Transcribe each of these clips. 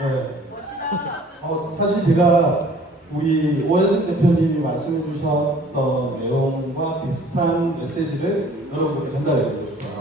네. 사실 제가 우리 오현석 대표님이 말씀해 주셨던 내용과 비슷한 메시지를 여러분께 전달해 드리고 싶어요.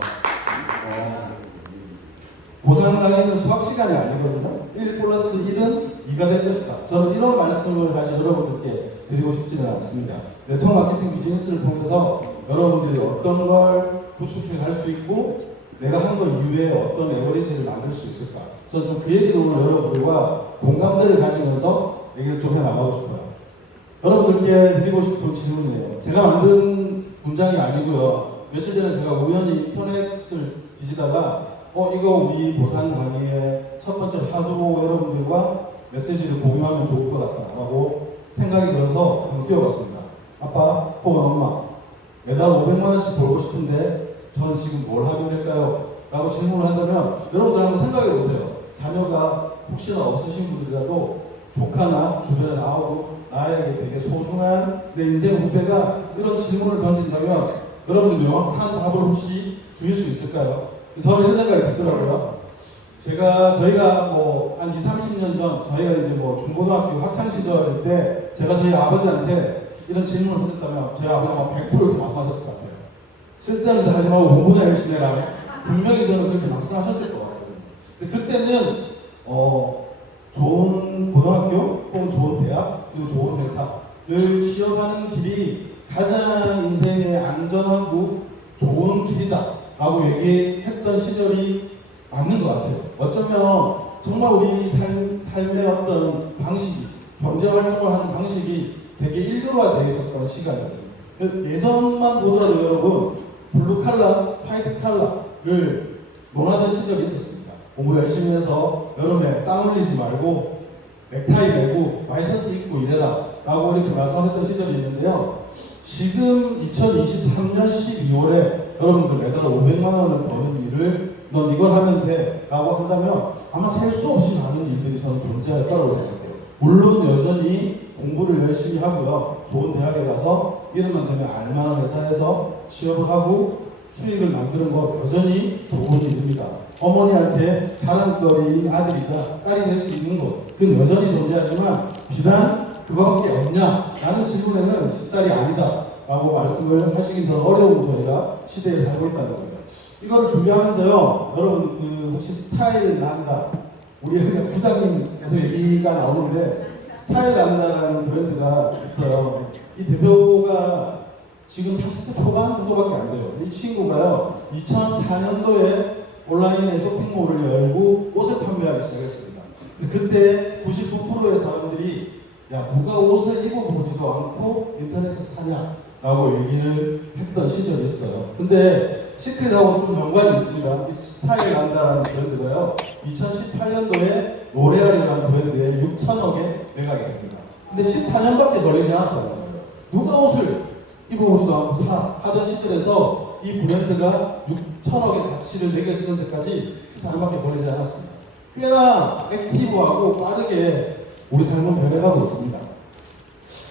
고상 강의는 수학 시간이 아니거든요. 1 플러스 1은 2가 될 것이다. 저는 이런 말씀을 다시 여러분들께 드리고 싶지는 않습니다. 네트워크 마케팅 비즈니스를 통해서 여러분들이 어떤 걸 구축해 갈 수 있고 내가 한 것 이후에 어떤 레버리지를 만들 수 있을까? 저는 좀 그 얘기를 오늘 여러분들과 공감대를 가지면서 얘기를 좀 해나가고 싶어요. 여러분들께 드리고 싶은 질문이에요. 제가 만든 문장이 아니고요. 며칠 전에 제가 우연히 인터넷을 뒤지다가 이거 우리 보상 강의의 첫 번째 하도 여러분들과 메시지를 공유하면 좋을 것 같다라고 생각이 들어서 한번 띄워봤습니다. 아빠 혹은 엄마, 매달 500만 원씩 벌고 싶은데 저는 지금 뭘 하면 될까요? 라고 질문을 한다면 여러분들 한번 생각해 보세요. 자녀가 혹시나 없으신 분들이라도 조카나 주변에 나오고 나에게 되게 소중한 내 인생 후배가 이런 질문을 던진다면 여러분들 명확한 답을 혹시 주실 수 있을까요? 저는 이런 생각이 들더라고요. 저희가 한 20, 30년 전, 저희가 이제 중고등학교 학창시절 때, 제가 저희 아버지한테 이런 질문을 던졌다면, 저희 아버지가 100% 이렇게 말씀하셨을 것 같아요. 쓸데없는 짓 하지 말고 공부나 열심히 해라. 분명히 저는 그렇게 말씀하셨을 것 같거든요. 근데 그때는, 좋은 고등학교, 혹은 좋은 대학, 그리고 좋은 회사를 취업하는 길이 가장 인생에 안전하고 좋은 길이다. 라고 얘기했던 시절이 맞는 것 같아요. 어쩌면 정말 우리 삶의 어떤 방식이, 경제활동을 하는 방식이 되게 일교화되어 있었던 시간이에요. 예전만 보더라도 여러분, 블루칼라, 화이트칼라를 논하던 시절이 있었습니다. 공부 열심히 해서 여름에 땀 흘리지 말고 넥타이 매고 와이셔츠 입고 이래라 라고 이렇게 말씀하셨던 시절이 있는데요. 지금 2023년 12월에 여러분들 매달 500만 원을 버는 일을 넌 이걸 하면 돼 라고 한다면 아마 셀 수 없이 많은 일들이 저는 존재할 거라고 생각해요. 물론 여전히 공부를 열심히 하고요. 좋은 대학에 가서 이름만 되면 알만한 회사에서 취업을 하고 수익을 만드는 거 여전히 좋은 일입니다. 어머니한테 자랑거리인 아들이자 딸이 될 수 있는 것 그건 여전히 존재하지만 비단 그거밖에 없냐? 라는 질문에는 쉽사리 아니다 라고 말씀을 하시긴 전 어려운 저희가 시대에 살고 있다는 거예요. 이걸 준비하면서요, 여러분 혹시 스타일 난다, 우리 부장님 계속 얘기가 나오는데 스타일 난다라는 브랜드가 있어요. 이 대표가 지금 40대 초반 정도밖에 안 돼요. 이 친구가요 2004년도에 온라인에 쇼핑몰을 열고 옷을 판매하기 시작했습니다. 근데 그때 99%의 사람들이 야 누가 옷을 입어보지도 않고 인터넷에서 사냐 라고 얘기를 했던 시절이 있어요. 근데 시크릿하고 좀 연관이 있습니다. 이 스타일 난다라는 브랜드가요 2018년도에 로레알이라는 브랜드에 6천억에 매각이 됩니다. 근데 14년밖에 걸리지 않았다는 거예요. 누가 옷을 입어보지도 않고 하던 시절에서 이 브랜드가 6천억의 가치를 매겨주는 데까지 14년밖에 걸리지 않았습니다. 꽤나 액티브하고 빠르게 우리 삶은 변해가고 있습니다.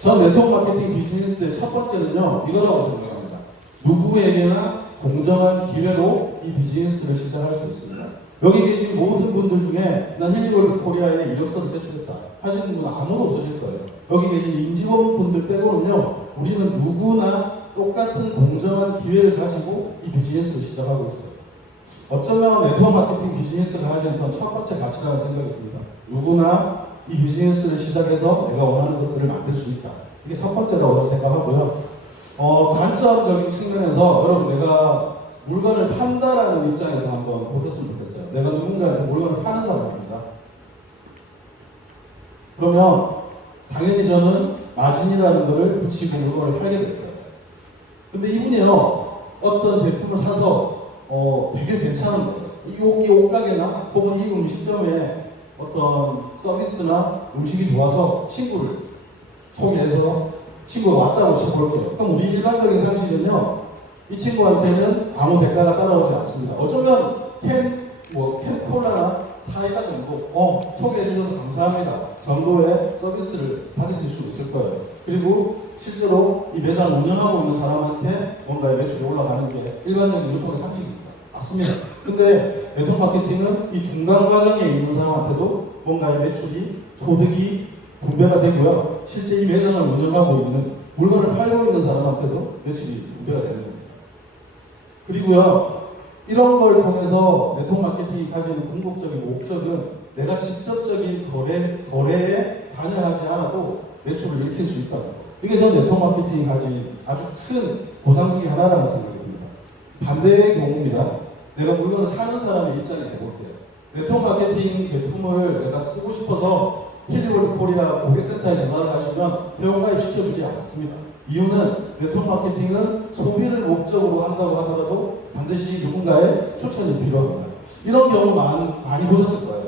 전 네트워크 마케팅 비즈니스의 첫 번째는요, 이거라고 생각합니다. 누구에게나 공정한 기회로 이 비즈니스를 시작할 수 있습니다. 여기 계신 모든 분들 중에 난 힐리월드 코리아에 이력서를 제출했다 하시는 분은 아무도 없으실 거예요. 여기 계신 임직원 분들 빼고는요, 우리는 누구나 똑같은 공정한 기회를 가지고 이 비즈니스를 시작하고 있어요. 어쩌면 네트워크 마케팅 비즈니스가 가진 전 첫 번째 가치라는 생각이 듭니다. 누구나 이 비즈니스를 시작해서 내가 원하는 것들을 만들 수 있다. 이게 첫 번째라고 생각하고요. 관점적인 측면에서 여러분 내가 물건을 판다라는 입장에서 한번 보셨으면 좋겠어요. 내가 누군가한테 물건을 파는 사람입니다. 그러면 당연히 저는 마진이라는 것을 붙이고 물건을 팔게 될 거예요. 근데 이분이요 어떤 제품을 사서 되게 괜찮은 거예요. 이 옷가게나 혹은 이 음식점에 어떤 서비스나 음식이 좋아서 친구를 소개해서 친구가 왔다고 쳐볼게요. 그럼 우리 일반적인 상식은요, 이 친구한테는 아무 대가가 따라오지 않습니다. 어쩌면 캔콜라나 사이다 정도 소개해주셔서 감사합니다 정도의 서비스를 받으실 수 있을 거예요. 그리고 실제로 이 매장 운영하고 있는 사람한테 뭔가의 매출이 올라가는 게 일반적인 유통의 상식입니다. 맞습니다. 근데 네트워크 마케팅은 이 중간 과정에 있는 사람한테도 뭔가의 매출이, 소득이 분배가 되고요. 실제 이 매장을 운영하고 있는, 물건을 팔고 있는 사람한테도 매출이 분배가 되는 겁니다. 그리고요, 이런 걸 통해서 네트워크 마케팅이 가지는 궁극적인 목적은 내가 직접적인 거래에 관여하지 않아도 매출을 일으킬 수 있다. 이게 저는 네트워크 마케팅이 가진 아주 큰 보상 중에 하나라는 생각이 듭니다. 반대의 경우입니다. 내가 물건을 사는 사람의 입장이 돼볼게요. 네트워크 마케팅 제품을 내가 쓰고 싶어서 힐리월드 코리아 고객센터에 전화를 하시면 회원가입 시켜주지 않습니다. 이유는 네트워크 마케팅은 소비를 목적으로 한다고 하더라도 반드시 누군가의 추천이 필요합니다. 이런 경우 많이 보셨을 거예요.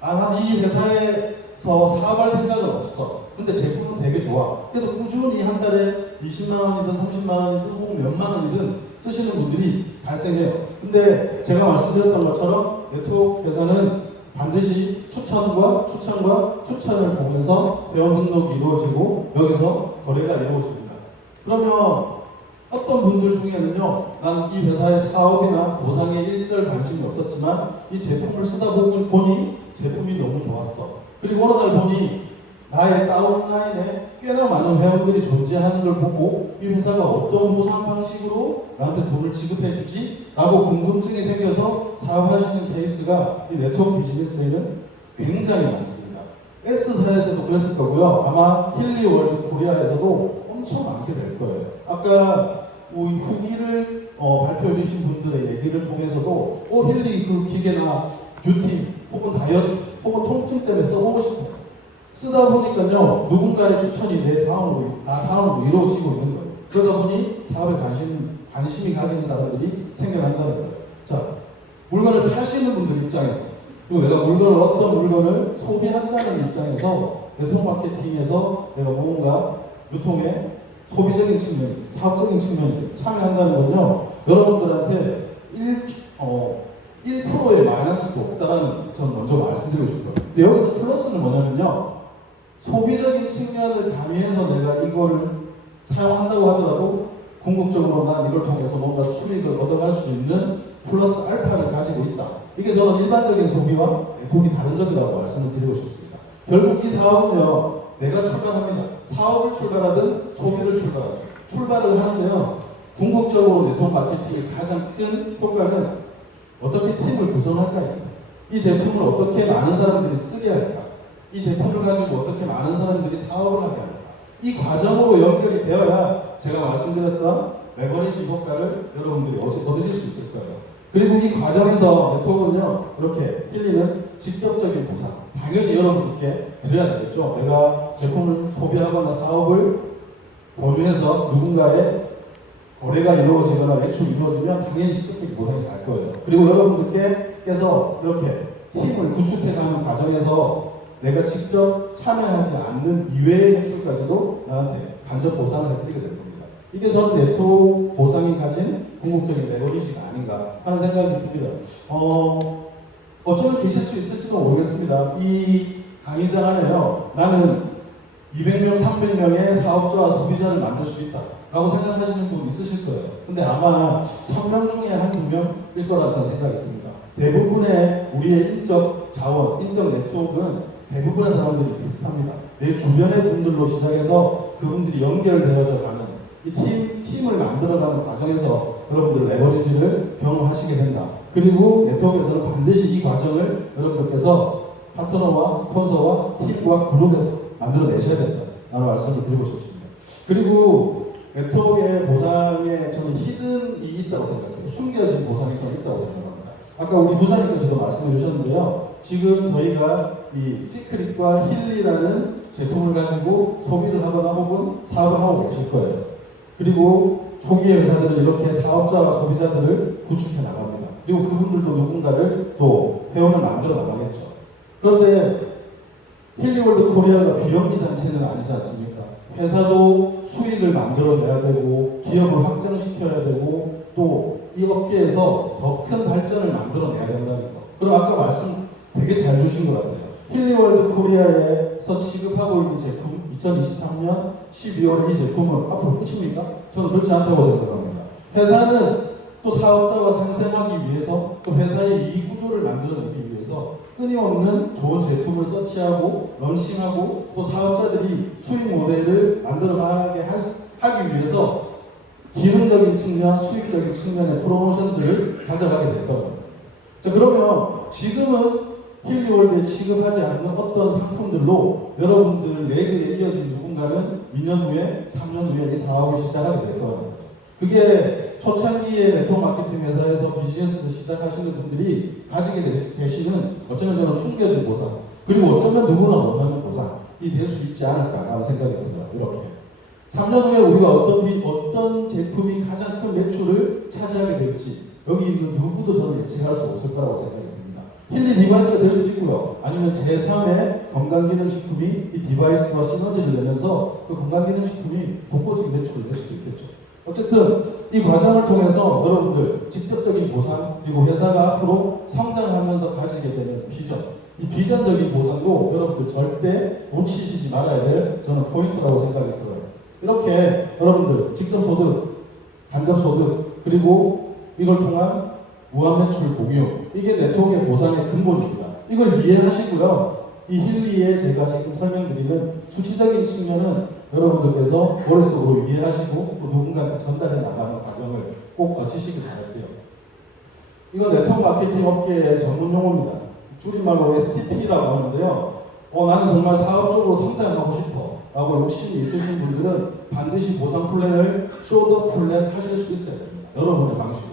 난 이 회사에서 사업할 생각은 없어. 근데 제품은 되게 좋아. 그래서 꾸준히 한 달에 20만 원이든 30만 원이든 혹은 몇만 원이든 쓰시는 분들이 발생해요. 근데 제가 말씀드렸던 것처럼 네트워크 회사는 반드시 추천을 보면서 회원 등록이 이루어지고 여기서 거래가 이루어집니다. 그러면 어떤 분들 중에는요, 난 이 회사의 사업이나 보상에 일절 관심이 없었지만 이 제품을 쓰다 보니 제품이 너무 좋았어. 그리고 어느 날 보니 나의 다운라인에 꽤나 많은 회원들이 존재하는 걸 보고 이 회사가 어떤 보상 방식으로 나한테 돈을 지급해 주지? 라고 궁금증이 생겨서 사업하시는 케이스가 이 네트워크 비즈니스에는 굉장히 많습니다. S사에서도 그랬을 거고요. 아마 힐리월드 코리아에서도 엄청 많게 될 거예요. 아까 후기를 발표해 주신 분들의 얘기를 통해서도 힐리 그 기계나 뷰티 혹은 다이어트 혹은 통증 때문에 써보고 싶어. 쓰다 보니까요, 누군가의 추천이 내 다음으로 이루어지고 있는 거예요. 그러다 보니 사업에 관심이 가진 사람들이 생겨난다는 거예요. 자, 물건을 파시는 분들 입장에서, 그리고 내가 어떤 물건을 소비한다는 입장에서 네트워크 마케팅에서 내가 뭔가 유통의 소비적인 측면, 사업적인 측면에 참여한다는 건요, 여러분들한테 1%의 마이너스도 없다라는 저는 먼저 말씀드리고 싶어요. 근데 여기서 플러스는 뭐냐면요, 소비적인 측면을 가미해서 내가 이걸 사용한다고 하더라도 궁극적으로 난 이걸 통해서 뭔가 수익을 얻어갈 수 있는 플러스 알파를 가지고 있다. 이게 저는 일반적인 소비와 네트워크가 다른 점이라고 말씀을 드리고 싶습니다. 결국 이 사업은요, 내가 출발합니다. 사업을 출발하든 소비를 출발하든 출발을 하는데요, 궁극적으로 네트워크 마케팅의 가장 큰 효과는 어떻게 팀을 구성할까입니다. 이 제품을 어떻게 많은 사람들이 쓰게 할까? 이 제품을 가지고 어떻게 많은 사람들이 사업을 하게 할까? 이 과정으로 연결이 되어야 제가 말씀드렸던 레버리지 효과를 여러분들이 얻으실 수 있을 거예요. 그리고 이 과정에서 네트워크는요, 이렇게 힐리는 직접적인 보상, 당연히 여러분들께 드려야 되겠죠. 내가 제품을 소비하거나 사업을 보유해서 누군가의 거래가 이루어지거나 매출이 이루어지면 당연히 직접적인 보상이 갈 거예요. 그리고 여러분들께서 이렇게 팀을 구축해가는 과정에서 내가 직접 참여하지 않는 이외의 매출까지도 나한테 간접 보상을 해드리게 될 겁니다. 이게 저는 네트워크 보상이 가진 궁극적인 레버리지가 아닌가 하는 생각이 듭니다. 어쩌면 계실 수 있을지도 모르겠습니다. 이 강의장 안에요, 나는 200명, 300명의 사업자와 소비자를 만들 수 있다 라고 생각하시는 분 있으실 거예요. 근데 아마 1000명 중에 한두 명일 거라는 저는 생각이 듭니다. 대부분의 우리의 인적 자원, 인적 네트워크는 대부분의 사람들이 비슷합니다. 내 주변의 분들로 시작해서 그분들이 연결되어져 가는 이 팀을 만들어가는 과정에서 여러분들 레버리지를 경험하시게 된다. 그리고 네트워크에서는 반드시 이 과정을 여러분들께서 파트너와 스폰서와 팀과 그룹에서 만들어내셔야 된다 라는 말씀을 드리고 싶습니다. 그리고 네트워크의 보상에 저는 히든이 있다고 생각해요. 숨겨진 보상이 저는 있다고 생각합니다. 아까 우리 부사님께서도 말씀해 주셨는데요, 지금 저희가 이 시크릿과 힐리라는 제품을 가지고 소비를 하거나 혹은 사업을 하고 계실 거예요. 그리고 초기의 회사들은 이렇게 사업자와 소비자들을 구축해 나갑니다. 그리고 그분들도 누군가를 또 회원을 만들어 나가겠죠. 그런데 힐리월드 코리아가 비영리 단체는 아니지 않습니까? 회사도 수익을 만들어내야 되고 기업을 확장시켜야 되고 또 이 업계에서 더 큰 발전을 만들어내야 된다는 거. 그럼 아까 말씀 되게 잘 주신 것 같아요. 힐리월드 코리아에서 취급하고 있는 제품 2023년 12월에 이 제품은 앞으로 끝입니까? 저는 그렇지 않다고 생각합니다. 회사는 또 사업자가 상생하기 위해서 또 회사의 이익 구조를 만들어내기 위해서 있어서 끊임없는 좋은 제품을 서치하고 런칭하고 또 사업자들이 수익 모델을 만들어가게 하기 위해서 기능적인 측면, 수익적인 측면의 프로모션들을 가져가게 될 겁니다. 자, 그러면 지금은 힐리월드에 취급하지 않는 어떤 상품들로 여러분들 레그에 이어진 누군가는 2년 후에, 3년 후에 이 사업을 시작하게 될 거예요. 그게 초창기에 네트워크 마케팅 회사에서 비즈니스를 시작하시는 분들이 가지게 되시는 어쩌면 저는 숨겨진 보상, 그리고 어쩌면 누구나 원하는 보상이 될 수 있지 않을까라는 생각이 들어요. 이렇게 3년 후에 우리가 어떤 제품이 가장 큰 매출을 차지하게 될지 여기 있는 누구도 저는 예측할 수 없을 거라고 생각이 듭니다. 힐리 디바이스가 될 수도 있고요. 아니면 제3의 건강기능식품이 이 디바이스와 시너지를 내면서 그 건강기능식품이 독보적인 매출을 낼 수도 있겠죠. 어쨌든 이 과정을 통해서 여러분들 직접적인 보상, 그리고 회사가 앞으로 성장하면서 가지게 되는 비전, 이 비전적인 보상도 여러분들 절대 놓치시지 말아야 될 저는 포인트라고 생각이 들어요. 이렇게 여러분들 직접 소득, 간접 소득, 그리고 이걸 통한 무한 매출 공유, 이게 네트워크의 보상의 근본입니다. 이걸 이해하시고요. 이 힐리에 제가 지금 설명드리는 수치적인 측면은 여러분들께서 머릿속으로 이해하시고 또 누군가한테 전달해 나가는 과정을 꼭 거치시길 바랄게요. 이건 네트워크 마케팅 업계의 전문 용어입니다. 줄임말로 STP라고 하는데요. 나는 정말 사업적으로 성장하고 싶어 라고 욕심이 있으신 분들은 반드시 보상 플랜을 쇼더 플랜 하실 수 있어야 됩니다. 여러분의 방식으로.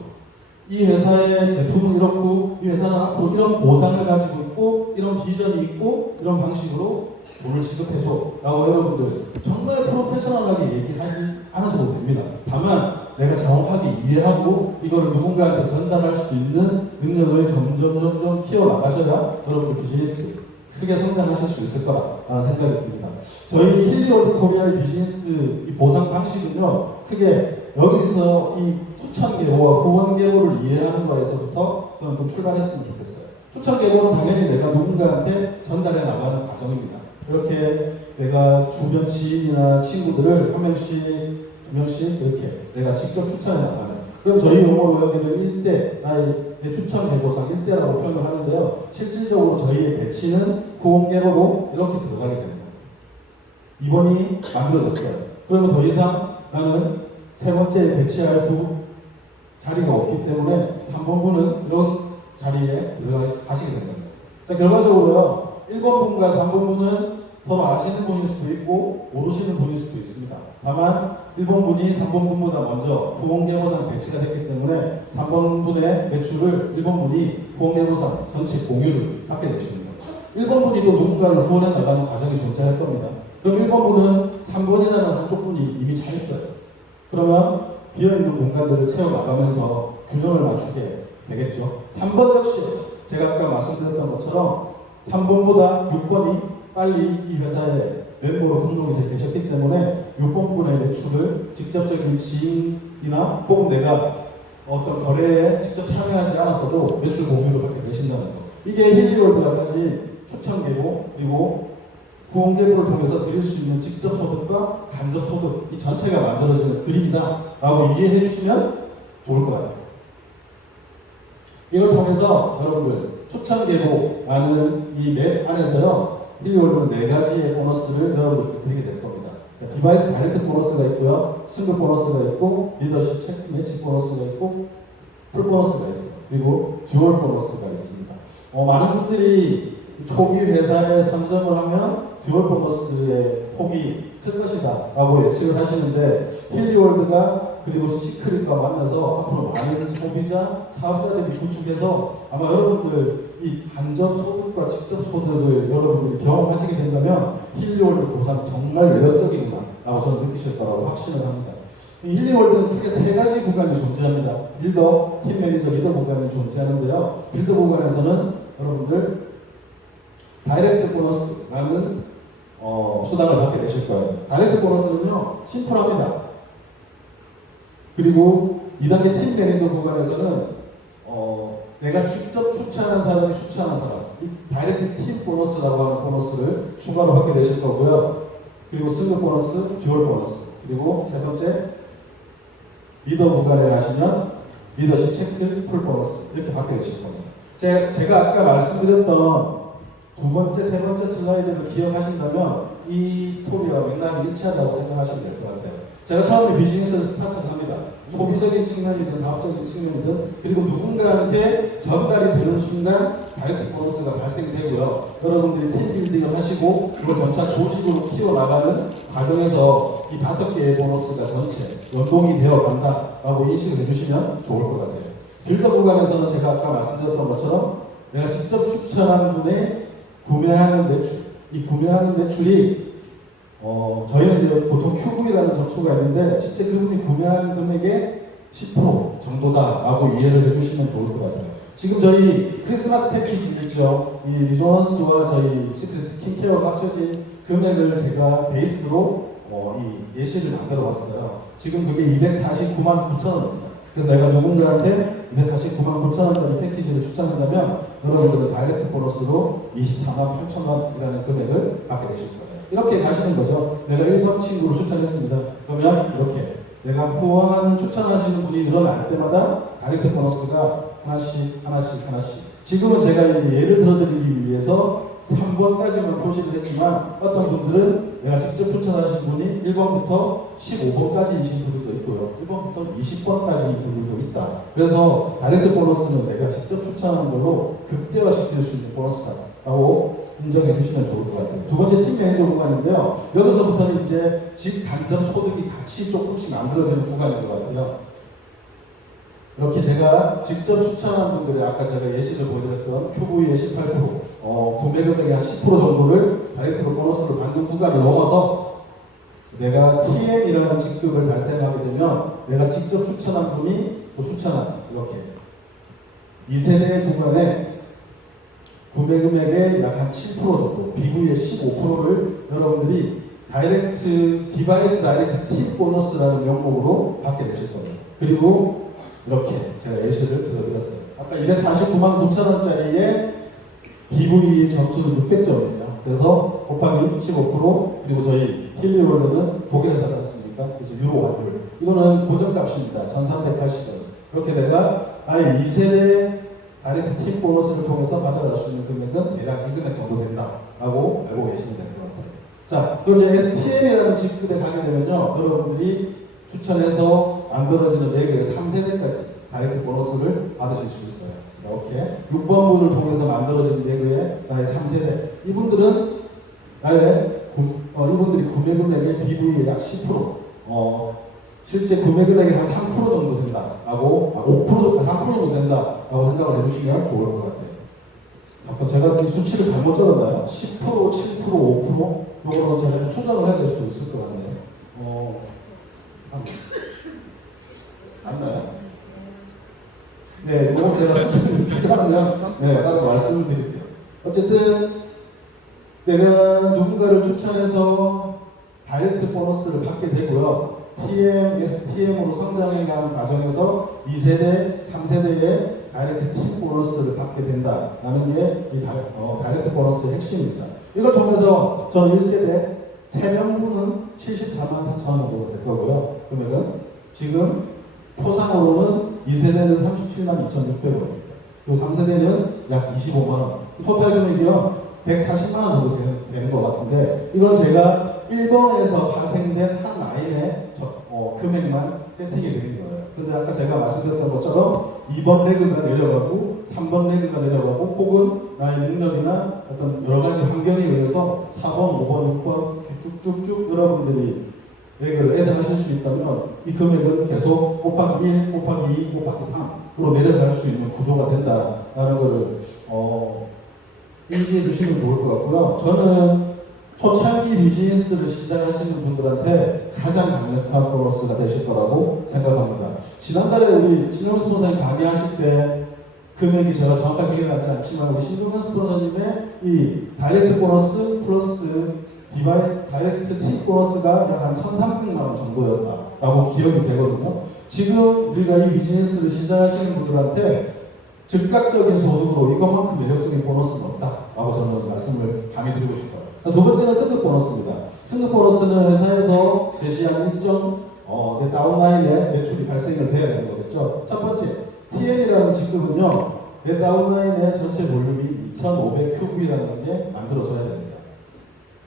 이 회사의 제품은 이렇고 이 회사는 앞으로 이런 보상을 가지고 있고 이런 비전이 있고 이런 방식으로 돈을 지급해줘 라고 여러분들 정말 프로페셔널하게 얘기하지 않으셔도 됩니다. 다만 내가 정확하게 이해하고 이거를 누군가한테 전달할 수 있는 능력을 점점 키워나가셔야 여러분들 비즈니스 크게 성장하실 수 있을 거라는 생각이 듭니다. 저희 힐리월드 코리아의 비즈니스 이 보상 방식은요, 크게 여기서 이 추천 계보와 후원 계보를 이해하는 거에서부터 저는 좀 출발했으면 좋겠어요. 추천 계보는 당연히 내가 누군가한테 전달해 나가는 과정입니다. 이렇게 내가 주변 지인이나 친구들을 한 명씩, 두 명씩 이렇게 내가 직접 추천해 나가는. 그럼 저희 용어로 여기를 1대, 나의 추천 계보상 1대라고 표현을 하는데요. 실질적으로 저희의 배치는 후원 계보로 이렇게 들어가게 되는 겁니다. 2번이 만들어졌어요. 그러면 더 이상 나는 세 번째에 배치할 자리가 없기 때문에 3번분은 이런 자리에 들어가시게 됩니다. 자, 결과적으로요, 1번분과 3번분은 서로 아시는 분일 수도 있고 모르시는 분일 수도 있습니다. 다만 1번분이 3번분보다 먼저 후원계보상 배치가 됐기 때문에 3번분의 매출을 1번분이 후원계보상 전체 공유를 받게 되십니다. 1번분이 또 누군가를 후원해 나가는 과정이 존재할 겁니다. 그럼 1번분은 3번이라는 한쪽 분이 이미 잘 있어요. 그러면 비어있는 공간들을 채워나가면서 균형을 맞추게 되겠죠. 3번 역시 제가 아까 말씀드렸던 것처럼 3번보다 6번이 빨리 이 회사에 멤버로 등록이 되셨기 때문에 6번분의 매출을 직접적인 지인이나 혹은 내가 어떤 거래에 직접 참여하지 않았어도 매출 공유를 받게 되신다는 거. 이게 힐리월드가 가진 추천 계보 그리고 후원 계보를 통해서 드릴 수 있는 직접 소득과 간접 소득 이 전체가 만들어지는 그림이다 라고 이해해 주시면 좋을 것 같아요. 이걸 통해서 여러분들 추천 계보라는 이 맵 안에서요 힐리월드는 4가지의 보너스를 여러분들께 드리게 될 겁니다. 디바이스 다이렉트 보너스가 있고요, 싱글 보너스가 있고, 리더십 체크 매치 보너스가 있고, 풀 보너스가 있어요. 그리고 듀얼 보너스가 있습니다. 많은 분들이 초기 회사에 선점을 하면 듀얼 보너스의 폭이 클 것이다 라고 예측을 하시는데 힐리월드가 그리고 시크릿과 만나서 앞으로 많은 소비자, 사업자들이 구축해서 아마 여러분들 이 간접 소득과 직접 소득을 여러분들이 경험하시게 된다면 힐리월드 보상 정말 매력적이구나 라고 저는 느끼실 거라고 확신을 합니다. 이 힐리월드는 크게 3가지 구간이 존재합니다. 빌더, 팀 매니저, 리더 구간이 존재하는데요. 빌더 구간에서는 여러분들 다이렉트 보너스라는 수당을 받게 되실 거예요. 다이렉트 보너스는요 심플합니다. 그리고 2단계 팀 매니저 구간에서는 내가 직접 추천한 사람이 추천한 사람 이 다이렉트 팀 보너스라고 하는 보너스를 추가로 받게 되실 거고요. 그리고 싱글 보너스, 듀얼 보너스 그리고 세 번째 리더 구간에 가시면 리더십 체크, 풀 보너스 이렇게 받게 되실 겁니다. 제가 아까 말씀드렸던 두 번째, 세 번째 슬라이드를 기억하신다면 이 스토리와 맥락이 일치하다고 생각하시면 될 것 같아요. 제가 처음에 비즈니스를 스타트를 합니다. 소비적인 측면이든 사업적인 측면이든 그리고 누군가한테 전달이 되는 순간 다이어트 보너스가 발생되고요. 여러분들이 팀 빌딩을 하시고 그걸 점차 조직으로 키워나가는 과정에서 이 5개의 보너스가 전체 연동이 되어 간다라고 인식을 해주시면 좋을 것 같아요. 빌더 구간에서는 제가 아까 말씀드렸던 것처럼 내가 직접 추천한 분의 구매하는 매출, 이 구매하는 매출이 저희는 이제 보통 QV라는 점수가 있는데 실제 그분이 구매하는 금액의 10% 정도다라고 이해를 해주시면 좋을 것 같아요. 지금 저희 크리스마스 패키지 있죠. 이 리조넌스와 저희 시크릿 스킨케어가 합쳐진 금액을 제가 베이스로 이 예시를 만들어 왔어요. 지금 그게 249만 9천 원입니다. 그래서 내가 누군가한테 249만 9천 원짜리 패키지를 추천한다면 여러분들은 다이렉트 보너스로 24만 8천 원이라는 금액을 받게 되실 거예요. 이렇게 가시는 거죠. 내가 1번 친구를 추천했습니다. 그러면 이렇게 내가 후원 추천하시는 분이 늘어날 때마다 다이렉트 보너스가 하나씩 지금은 제가 이제 예를 들어드리기 위해서 3번까지만 표시를 했지만 어떤 분들은 내가 직접 추천하신 분이 1번부터 15번까지이신 분들도 있고요. 1번부터 20번까지인 분들도 있다. 그래서 다이렉트 보너스는 내가 직접 추천하는 걸로 극대화시킬 수 있는 보너스다라고 인정해 주시면 좋을 것 같아요. 두 번째 팀 매니저 구간인데요. 여기서부터는 이제 집 간접 소득이 같이 조금씩 만들어지는 구간인 것 같아요. 이렇게 제가 직접 추천한 분들의 아까 제가 예시를 보여드렸던 QV의 18%, 구매 금액의 한 10% 정도를 다이렉트 보너스로 받는 구간을 넘어서 내가 TM이라는 직급을 달성하게 되면 내가 직접 추천한 분이 또 추천한 이렇게 2세대 구간에 구매 금액의 약 한 7% 정도, BV의 15%를 여러분들이 디바이스 다이렉트 팁 보너스라는 명목으로 받게 되실 겁니다. 그리고 이렇게 제가 예시를 들어드렸어요. 아까 249만 9천 원짜리의 BV 점수는 600점이에요. 그래서 곱하기 15% 그리고 저희 힐리월드는 독일에 가지 않습니까? 그래서 유로 환율. 이거는 고정값입니다. 1380원. 이렇게 내가 아예 2세대 다이렉트 팁 보너스를 통해서 받아갈 수 있는 금액은 대략 이 금액 정도 된다라고 알고 계시면 될 것 같아요. 자, 그럼 이제 STM이라는 직급에 가게 되면요. 여러분들이 추천해서 만들어지는 레그의 3세대까지 다이렉트 보너스를 받으실 수 있어요. 이렇게 6번분을 통해서 만들어진 레그의 나의 3세대. 이분들은 이분들이 구매 금액의 BV의 약 10%, 실제 구매 금액의 한 3% 정도 된다라고, 3% 정도 된다라고 생각을 해주시면 좋을 것 같아요. 잠깐 제가 이 수치를 잘못 적었나요? 10%, 7%, 5%? 이거로 제가 수정을 해야 될 수도 있을 것 같네요. 맞나요? 네, 이거 제가 필요하면 따로 말씀을 드릴게요. 어쨌든 내가 누군가를 추천해서 다이렉트 보너스를 받게 되고요. TM, STM으로 성장해가는 과정에서 2세대, 3세대의 다이렉트 팀 보너스를 받게 된다라는 게 이 다이렉트 보너스의 핵심입니다. 이걸 통해서 저 1세대 3명분은 74만 4천 원 정도가 될 거고요. 금액은 지금 표상으로는 2세대는 37만 2,600원입니다. 그리고 3세대는 약 25만 원. 토탈 금액이요 140만 원 정도 되는 것 같은데 이건 제가 1번에서 파생된 한 라인의 금액만 세팅해 드린 거예요. 근데 아까 제가 말씀드렸던 것처럼 2번 레그가 내려가고 3번 레그가 내려가고 혹은 나의 능력이나 어떤 여러 가지 환경에 의해서 4번, 5번, 6번 쭉쭉쭉 여러분들이 레그를 애드하실 수 있다면 이 금액은 계속 곱하기 1, 곱하기 2, 곱하기 3으로 내려갈 수 있는 구조가 된다라는 것을 인지해 주시면 좋을 것 같고요. 저는 초창기 비즈니스를 시작하시는 분들한테 가장 강력한 보너스가 되실 거라고 생각합니다. 지난달에 우리 신용수 변호사님 강의하실 때 금액이 제가 정확하게 기억나지 않지만 우리 신종현 변호사님의 이 다이렉트 보너스 플러스 디바이스 다이렉트 팁 보너스가 약 한 1,300만 원 정도였다라고 기억이 되거든요. 지금 우리가 이 비즈니스를 시작하시는 분들한테 즉각적인 소득으로 이것만큼 매력적인 보너스는 없다라고 저는 말씀을 강의드리고 싶어요. 두 번째는 승급 보너스입니다. 승급 보너스는 회사에서 제시하는 일정 다운라인에 매출이 발생을 돼야 되는 거겠죠. 첫 번째, TM이라는 직급은요, 내 다운라인의 전체 볼륨이 2500큐브이라는 게 만들어져야 됩니다.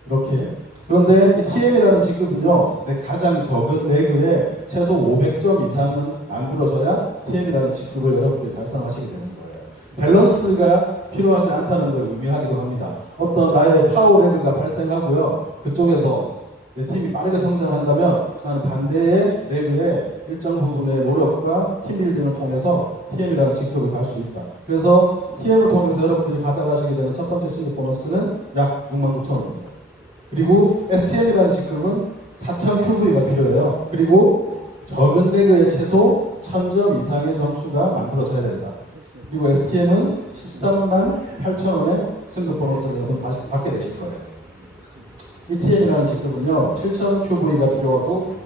이렇게. 그런데 이 TM이라는 직급은요, 내 가장 적은 레그에 최소 500점 이상은 만들어져야 TM이라는 직급을 여러분들이 달성하시게 되는 거예요. 밸런스가 필요하지 않다는 걸 의미하기도 합니다. 어떤 나의 파워 레그가 발생하고요, 그쪽에서 내 팀이 빠르게 성장한다면 나는 반대의 레그에 일정 부분의 노력과 팀 빌딩을 통해서 TM이라는 직급을 갈 수 있다. 그래서 TM을 통해서 여러분들이 받아가시게 되는 첫 번째 승급 보너스는 약 69,000원입니다. 그리고 STM이라는 직급은 4,000큐브가 필요해요. 그리고 적은 레그에 최소 1000점 이상의 점수가 만들어져야 된다. 그리고 STM은 138,000원의 승급 보너스를 받게 되실 거예요. ETM이라는 직급은요, 7,000큐브가 필요하고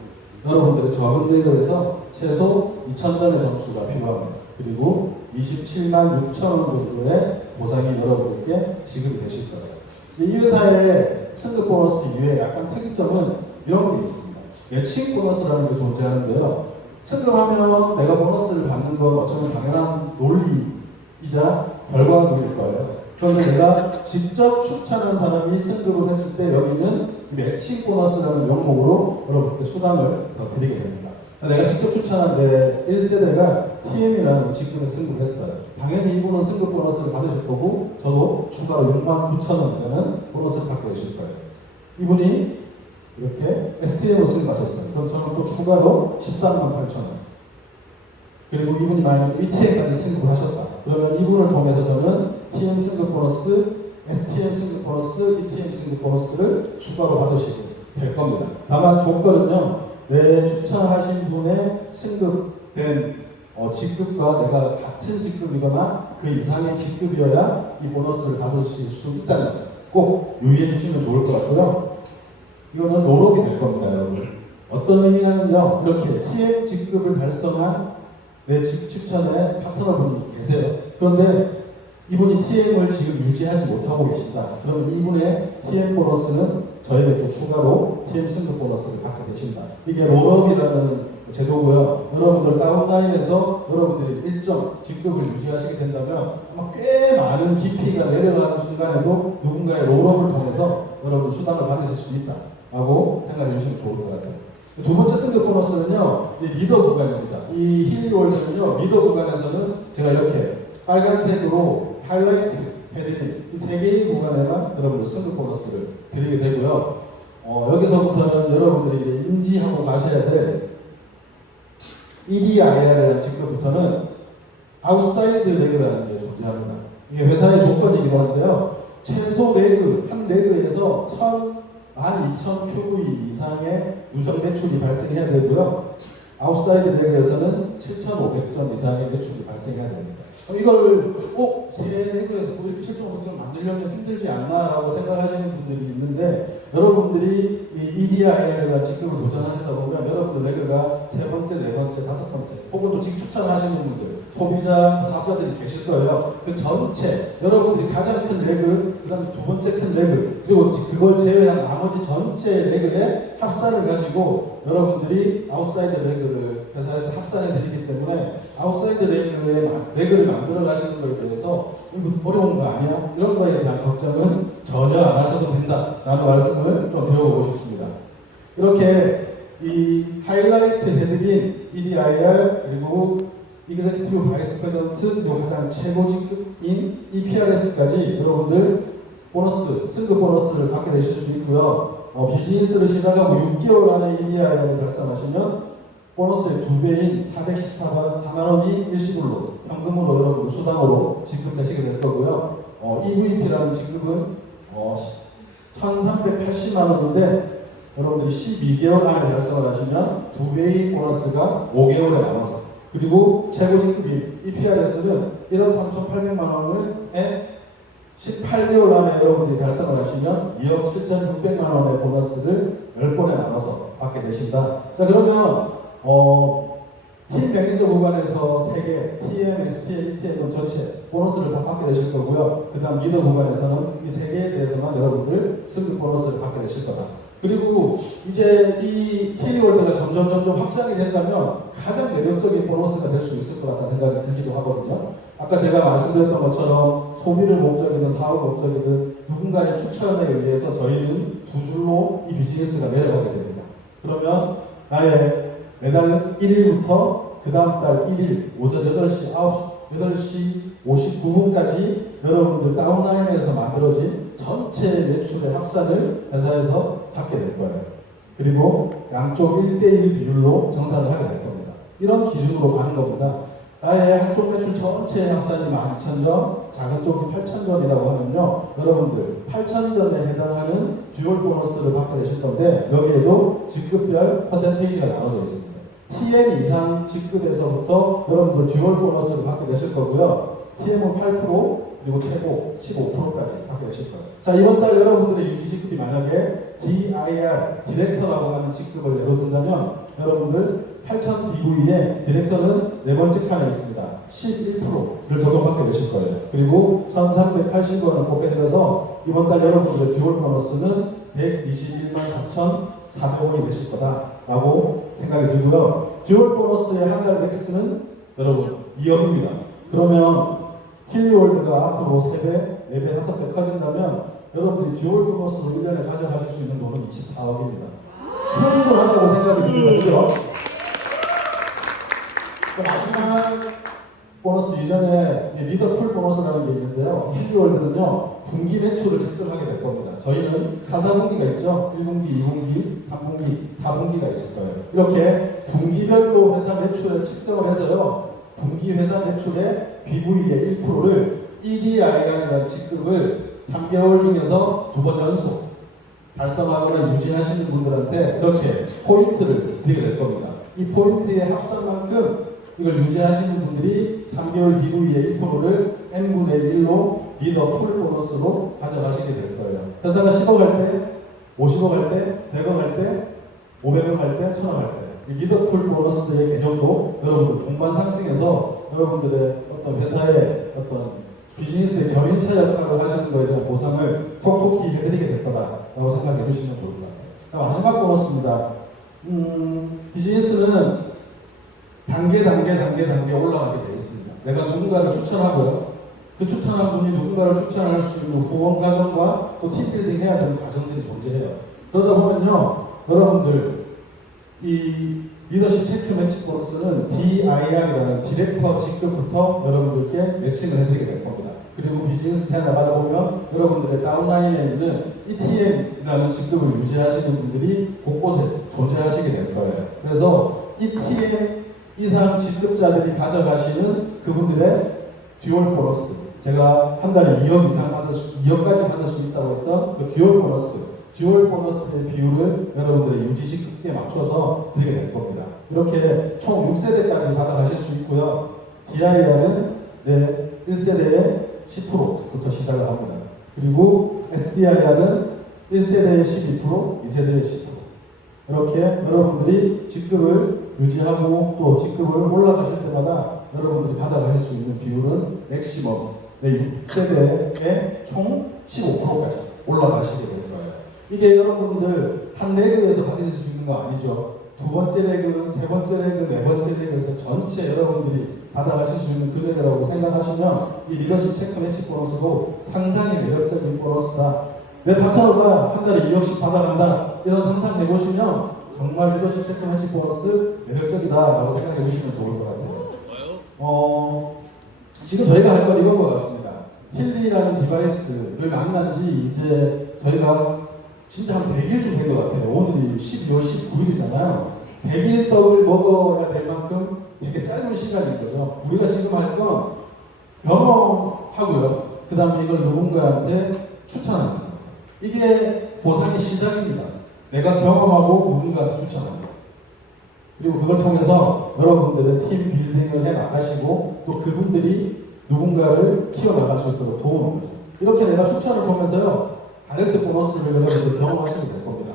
여러분들의 적은 레그에서 최소 2,000점의 점수가 필요합니다. 그리고 276,000원 정도의 보상이 여러분들께 지급이 되실 거예요. 이 회사의 승급 보너스 이외에 약간 특이점은 이런 게 있습니다. 예측 보너스라는 게 존재하는데요. 승급하면 내가 보너스를 받는 건 어쩌면 당연한 논리이자 결과물일 거예요. 그런데 내가 직접 추천한 사람이 승급을 했을 때 여기는 매칭 보너스라는 명목으로 여러분께 수당을 더 드리게 됩니다. 내가 직접 추천한 내 1세대가 TM이라는 직급에 승급을 했어요. 당연히 이분은 승급 보너스를 받으실 거고 저도 추가로 69,000원이라는 보너스를 받게 되실 거예요. 이분이 이렇게 STM으로 승급하셨어요. 그럼 저는 또 추가로 138,000원. 그리고 이분이 만약 ETM까지 승급을 하셨다. 그러면 이분을 통해서 저는 TM 승급 보너스, STM 승급 보너스, ETM 승급 보너스를 추가로 받으시게 될 겁니다. 다만 조건은요, 내 추천하신 분의 승급된 직급과 내가 같은 직급이거나 그 이상의 직급이어야 이 보너스를 받으실 수 있다는 점 꼭 유의해 주시면 좋을 것 같고요. 이거는 롤업이 될 겁니다, 여러분. 어떤 의미냐면요, 이렇게 TM 직급을 달성한 내 추천의 파트너분이 계세요. 그런데 이분이 TM을 지금 유지하지 못하고 계신다. 그러면 이분의 TM 보너스는 저에게 또 추가로 TM 승급 보너스를 받게 되신다. 이게 롤업이라는 제도고요. 여러분들 다운라인에서 여러분들이 일정 직급을 유지하시게 된다면 아마 꽤 많은 깊이가 내려가는 순간에도 누군가의 롤업을 통해서 여러분 수당을 받으실 수 있다라고 생각해 주시면 좋을 것 같아요. 두 번째 승급 보너스는요, 리더 구간입니다. 이 힐리월드는요, 리더 구간에서는 제가 이렇게 빨간색으로 하이라이트 해드린 이 세 개의 구간에만 여러분들 승급 보너스를 드리게 되고요. 여기서부터는 여러분들이 이제 인지하고 가셔야 될 EDIR이라는 직급부터는 아웃사이드 레그라는 게 존재합니다. 이게 회사의 조건이기도 한데요. 최소 레그, 한 레그에서 12,000 큐브 이상의 누적 매출이 발생해야 되고요. 아웃사이드 레그에서는 7,500점 이상의 매출이 발생해야 됩니다. 이걸 꼭 새 레그에서 이렇게 실적 목표를 만들려면 힘들지 않나라고 생각하시는 분들이 있는데, 여러분들이 이 EDIR이라는 직급을 도전하시다 보면 여러분들 레그가 세 번째, 네 번째, 다섯 번째, 혹은 또 직추천하시는 분들, 소비자, 사업자들이 계실 거예요. 그 전체, 여러분들이 가장 큰 레그, 그 다음에 두 번째 큰 레그, 그리고 그걸 제외한 나머지 전체 레그의 합산을 가지고 여러분들이 아웃사이드 레그를 회사에서 합산해 드리기 때문에 아웃사이드 레그를 만들어 가시는 것에 대해서 이거 어려운 거 아니야? 이런 거에 대한 걱정은 전혀 안 하셔도 된다라는 말씀을 좀 드려보고 싶습니다. 이렇게 이 하이라이트 해드린 EDIR 그리고 이그제큐티브 바이스 프레젠트 그리고 가장 최고 직급인 EPRS까지 여러분들 보너스, 승급 보너스를 받게 되실 수 있고요. 비즈니스를 시작하고 6개월 안에 EDIR을 달성하시면 보너스의 2배인 414만 원이 일시불로 현금으로 여러분들 수당으로 지급되시게 될 거고요. EVP라는 지급은 1,380만 원인데 여러분들이 12개월 안에 달성을 하시면 2배의 보너스가 5개월에 나눠서, 그리고 최고 직급인 EPRS는 1억 3,800만 원을 18개월 안에 여러분들이 달성을 하시면 2억 7,600만 원의 보너스를 10번에 나눠서 받게 되신다. 자, 그러면 팀 매니저 구간에서 3개, TM, STM, ETM은 전체 보너스를 다 받게 되실 거고요. 그 다음 리더 구간에서는 이 3개에 대해서만 여러분들 승급 보너스를 받게 되실 거다. 그리고 이제 이 힐리월드가 점점 확장이 된다면 가장 매력적인 보너스가 될 수 있을 것 같다는 생각이 들기도 하거든요. 아까 제가 말씀드렸던 것처럼 소비를 목적이든 사업 목적이든 누군가의 추천에 의해서 저희는 두 줄로 이 비즈니스가 내려가게 됩니다. 그러면 나의 매달 1일부터 그 다음 달 1일 오전 8시 59분까지 여러분들 다운라인에서 만들어진 전체 매출의 합산을 회사에서 잡게 될 거예요. 그리고 양쪽 1대1 비율로 정산을 하게 될 겁니다. 이런 기준으로 가는 겁니다. 나의 한쪽 매출 전체 합산이 12,000점, 작은 쪽이 8,000점이라고 하면요. 여러분들 8,000점에 해당하는 듀얼 보너스를 받게 되실 건데 여기에도 직급별 퍼센테이지가 나눠져 있습니다. TM 이상 직급에서부터 여러분들 듀얼 보너스를 받게 되실 거고요. TM은 8% 그리고 최고 15%까지 받게 되실 거예요. 자, 이번 달 여러분들의 유지 직급이 만약에 DIR, 디렉터라고 하는 직급을 예로 든다면 여러분들 8,000 DV에 디렉터는 네 번째 칸에 있습니다. 11%를 적용받게 되실 거예요. 그리고 1,380원을 곱게 되면서 이번 달 여러분들의 듀얼 보너스는 121만 4,400원이 되실 거다라고 생각이 들고요. 듀얼 보너스의 한 달 맥스는 여러분 2억입니다. 그러면 힐리월드가 앞으로 3배, 4배, 5배 커진다면 여러분들이 듀얼 보너스로 1년에 가져가실 수 있는 돈은 24억입니다. 충분하다고 생각이 듭니다. 그죠? 마지막 보너스 이전에 리더 풀 보너스라는 게 있는데요. 힐리월드는요, 분기 매출을 측정하게 될 겁니다. 저희는 4분기가 있죠. 1분기, 2분기, 3분기, 4분기가 있을 거예요. 이렇게 분기별로 회사 매출을 측정을 해서요, 분기 회사 매출의 BV의 1%를 EDI라는 직급을 3개월 중에서 2번 연속 달성하거나 유지하시는 분들한테 이렇게 포인트를 드리게 될 겁니다. 이 포인트의 합산만큼 이걸 유지하시는 분들이 3개월 BV의 1%를 n분의 1로 리더 풀 보너스로 가져가시게 될 거예요. 회사가 10억 할 때, 50억 할 때, 100억 할 때, 500억 할 때, 1000억 할 때. 이 리더 풀 보너스의 개념도 여러분들 동반 상승해서 여러분들의 어떤 회사의 어떤 비즈니스의 견인차 역할을 하시는 것에 대한 보상을 톡톡히 해드리게 될 거다라고 생각해 주시면 좋을 것 같아요. 마지막 보너스입니다. 비즈니스는 단계 올라가게 되어 있습니다. 내가 누군가를 추천하고요. 그 추천한 분이 누군가를 추천할 수 있는 후원 과정과 또 팀빌딩 해야 되는 과정들이 존재해요. 그러다 보면요, 여러분들 이 리더십 체크 매칭 보너스는 DIR이라는 디렉터 직급부터 여러분들께 매칭을 해드리게 될 겁니다. 그리고 비즈니스 해 나가다 보면 여러분들의 다운라인에 있는 ETM이라는 직급을 유지하시는 분들이 곳곳에 존재하시게 될 거예요. 그래서 ETM 이상 직급자들이 가져가시는 그분들의 듀얼 보너스, 제가 한 달에 2억 이상 2억까지 받을 수 있다고 했던 그 듀얼 보너스의 비율을 여러분들의 유지 직급에 맞춰서 드리게 될 겁니다. 이렇게 총 6세대까지 받아가실 수 있고요. DIR은 1세대의 10%부터 시작을 합니다. 그리고 SDIR은 1세대의 12%, 2세대의 10%. 이렇게 여러분들이 직급을 유지하고 또 직급을 올라가실 때마다 여러분들이 받아가실 수 있는 비율은 맥시멈 6세대의 총 15%까지 올라가시게 될 거예요. 이게 여러분들 한 레그에서 받으실 수 있는 거 아니죠. 두 번째 레그, 세 번째 레그, 네 번째 레그에서 전체 여러분들이 받아가실 수 있는 금액이라고 생각하시면 이 리더십 체크 매치 보너스도 상당히 매력적인 보너스다. 내 파트너가 한 달에 2억씩 받아간다. 이런 상상 해보시면 정말 리더십 체크 매치 보너스 매력적이다라고 생각해 주시면 좋을 것 같아요. 지금 저희가 할 건 이건 것 같습니다. 힐리라는 디바이스를 만난 지 이제 저희가 진짜 한 100일쯤 된 것 같아요. 오늘이 12월 19일이잖아요. 100일 떡을 먹어야 될 만큼 되게 짧은 시간인 거죠. 우리가 지금 할 건 경험하고요. 그 다음에 이걸 누군가한테 추천하는 겁니다. 이게 보상의 시작입니다. 내가 경험하고 누군가한테 추천합니다. 그리고 그걸 통해서 여러분들의 팀 빌딩을 해 나가시고 또 그분들이 누군가를 키워나갈 수 있도록 도우는 거죠. 이렇게 내가 추천을 통해서요, 다이렉트 보너스를 여러분들 경험하시게 될 겁니다.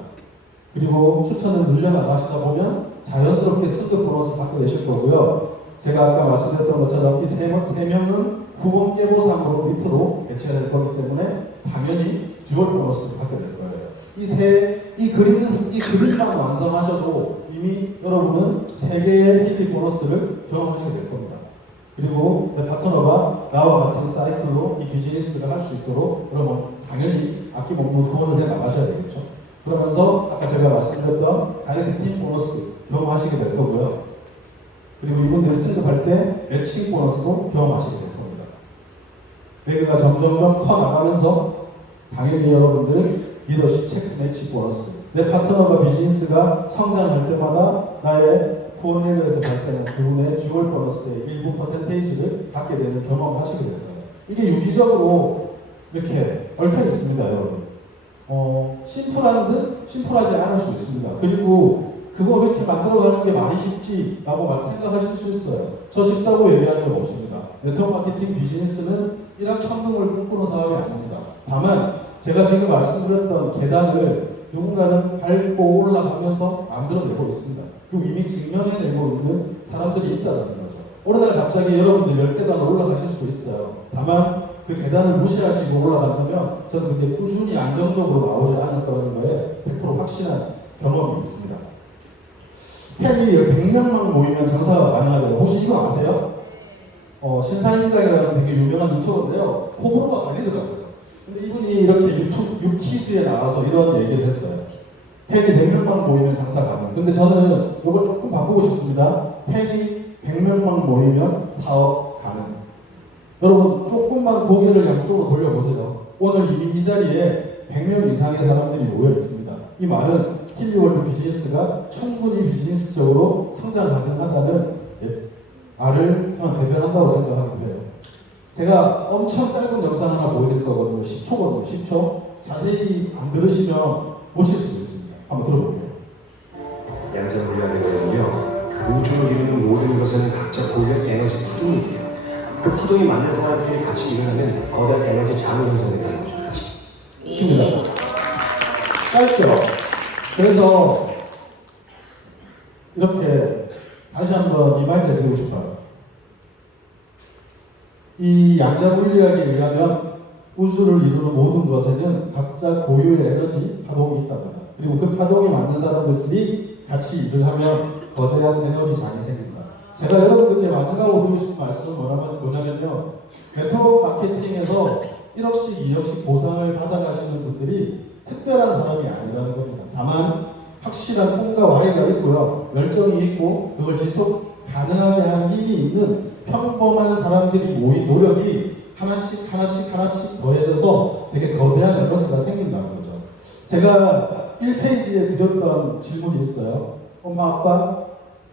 그리고 추천을 늘려나가시다 보면 자연스럽게 승급 보너스 받게 되실 거고요. 제가 아까 말씀드렸던 것처럼 이 세 명은 후원 계보상으로 밑으로 배치가 될 거기 때문에 당연히 듀얼 보너스를 받게 될 거예요. 이 그림만 완성하셔도 이미 여러분은 3개의 힐리 보너스를 경험하시게 될 겁니다. 그리고 내 파트너가 나와 같은 사이클로 이 비즈니스를 할 수 있도록 그러면 당연히 아낌없는 후원을 해 나가셔야 되겠죠. 그러면서 아까 제가 말씀드렸던 다이렉트 팀 보너스 경험하시게 될 거고요. 그리고 이분들이 승급할 때 매칭 보너스도 경험하시게 될 겁니다. 배그가 점점점 커 나가면서 당연히 여러분들 리더십 체크 매치 보너스, 내 파트너가 비즈니스가 성장할 때마다 나의 후원 레벨에서 발생한 그분의 듀얼 보너스의 일부 퍼센테이지를 갖게 되는 경험을 하시게 될 거예요. 이게 유기적으로 이렇게 얽혀 있습니다, 여러분. 심플한 듯 심플하지 않을 수 있습니다. 그리고 그거 그렇게 만들어가는 게 많이 쉽지라고 생각하실 수 있어요. 저 쉽다고 얘기할 적 없습니다. 네트워크 마케팅 비즈니스는 일확천금을 꿈꾸는 사업이 아닙니다. 다만 제가 지금 말씀드렸던 계단을 누군가는 밟고 올라가면서 만들어내고 있습니다. 그리고 이미 증명해내고 있는 사람들이 있다는 거죠. 어느 날 갑자기 여러분들 10계단을 올라가실 수도 있어요. 다만 그 계단을 무시하시고 올라간다면 저는 그게 꾸준히 안정적으로 나오지 않을 거라는 거에 100% 확신한 경험이 있습니다. 팬이 100명만 모이면 장사가 가능하다고 혹시 이거 아세요? 신사임당이라는 되게 유명한 유튜버인데요. 호불호가 갈리더라고요. 근데 이분이 이렇게 유퀴즈에 나와서 이런 얘기를 했어요. 팬이 100명만 모이면 장사 가능. 근데 저는 이걸 조금 바꾸고 싶습니다. 팬이 100명만 모이면 사업 가능. 여러분 조금만 고개를 양쪽으로 돌려보세요. 오늘 이미 이 자리에 100명 이상의 사람들이 모여 있습니다. 이 말은 힐리월드 비즈니스가 충분히 비즈니스적으로 성장 가능하다는 말을 저는 대변한다고 생각하는데요. 제가 엄청 짧은 영상 하나 보여드릴 거거든요. 10초거든요. 10초. 자세히 안 들으시면 못 칠 수도 있습니다. 한번 들어볼게요. 양자물리학이거든요. 우주를 이루는 모든 것은 각자 고유의 에너지 푸동입니다. 그 푸동이 많은 사람들이 같이 일어나면 거대한 에너지 장이 형성이 되는 거죠. 칩니다. 짧죠? 그래서 이렇게 다시 한번 리마인드 해드리고 싶어요. 이 양자물리학에 의하면 우주를 이루는 모든 것에는 각자 고유의 에너지 파동이 있답니다. 그리고 그 파동이 맞는 사람들끼리 같이 일을 하면 거대한 에너지 장이 생깁니다. 제가 여러분들께 마지막으로 드리고 싶은 말씀은 뭐냐면요. 네트워크 마케팅에서 1억씩, 2억씩 보상을 받아가시는 분들이 특별한 사람이 아니라는 겁니다. 다만 확실한 꿈과 와이가 있고요. 열정이 있고 그걸 지속 가능하게 하는 힘이 있는 평범한 사람들이 모인 노력이 하나씩 더해져서 되게 거대한 에너지가 생긴다는 거죠. 제가 1페이지에 드렸던 질문이 있어요. 엄마, 아빠,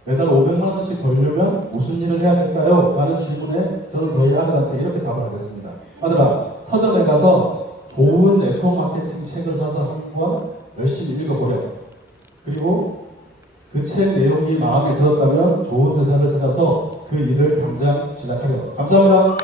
매달 500만 원씩 벌려면 무슨 일을 해야 될까요? 라는 질문에 저는 저희 아들한테 이렇게 답을 하겠습니다. 아들아, 서점에 가서 좋은 네트워크 마케팅 책을 사서 한번 열심히 읽어보래. 그리고 그 책 내용이 마음에 들었다면 좋은 회사를 찾아서 그 일을 당장 시작하려. 감사합니다.